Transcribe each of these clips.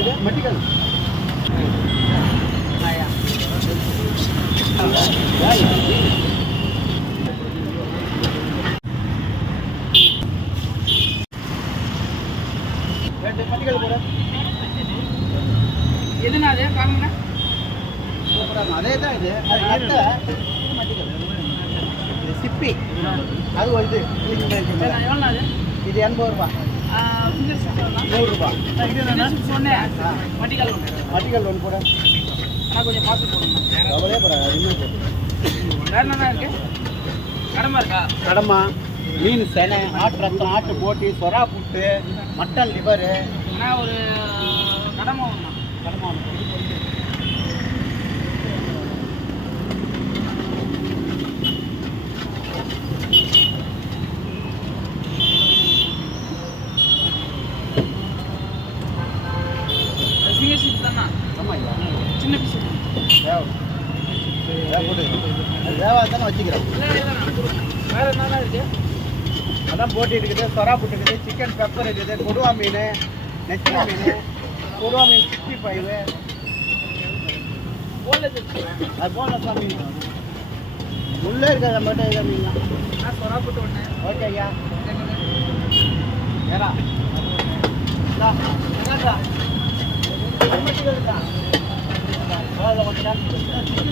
இது மெட்டிக்கல் அது காமிங்க அதே தான் இது அது அட்டை சிப்பி. அது ஒரு இது. இது எண்பது ரூபாய். ஃபிங்கர் சிப்ஸ் ஒன்று மட்டிக்கால் ஒன்று மட்டிக்கல் ஒன்று போட ஆனால் கொஞ்சம் பார்த்து போடணும் கவலையே போடாது வேறு என்ன இருக்கு கடமை இருக்கா கடமா மீன் செனை ஆட்டு ரத்தம் ஆட்டு போட்டி சொரா புட்டு மட்டன் லிவரு ஒரு கடமை ஒன்று கடமா ஒன்று. வேவ போட்டு அது வேவாதானே வேறு என்னென்ன இருக்கு அதான் போட்டி இருக்குது சொரா புட்டு இருக்குது சிக்கன் பெப்பர் இருக்குது கொடுவா மீன் நெச்சிலி மீன் கொடுவா மீன் சிக்ஸ்டி ஃபைவ் போன்லெஸ் இருக்கு அது போன மீன் உள்ளே இருக்கிறத மட்டும் இதை மீன்லாம் நான் சொரா புட்டு ஒன்று ஓகே ஐயா ஏறா இந்தா, என்னடா? மட்டிகள் இருக்கா? வேலை மட்டும்தான்.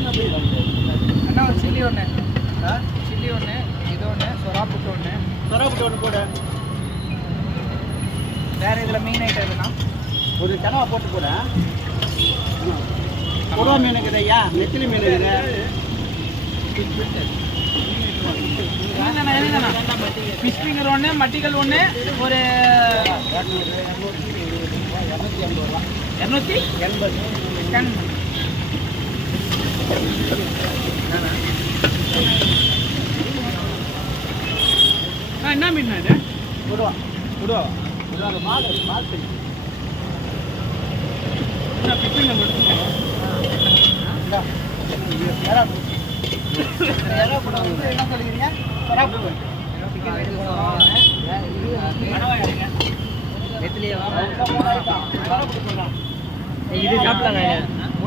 அண்ணா ஒரு சில்லி ஒன்று? சில்லி ஒன்று இது ஒன்று சொரா புட்டு ஒன்று சொரா புட்டு ஒன்று போடு. வேறு இதில் மீன் ஐட்டம் எதுனா ஒரு கனவா போட்டு போட கொடுவா மீன் இருக்குது ஐயா நெத்திலி மீன் ஃபிஷ் ஃபிங்கர் ஒன்று மட்டிக்கல் ஒன்று ஒரு இரநூத்தி எண்பது ரூபா. இரநூத்தி? எண்பது. என்ன மீன் இது? கொடுவா கொடுவா இது அந்த மாடு மாடு இந்தா. இது எறா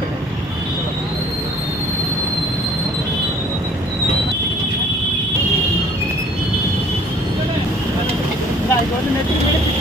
ஃபிஷ் ஃபிங்கரும்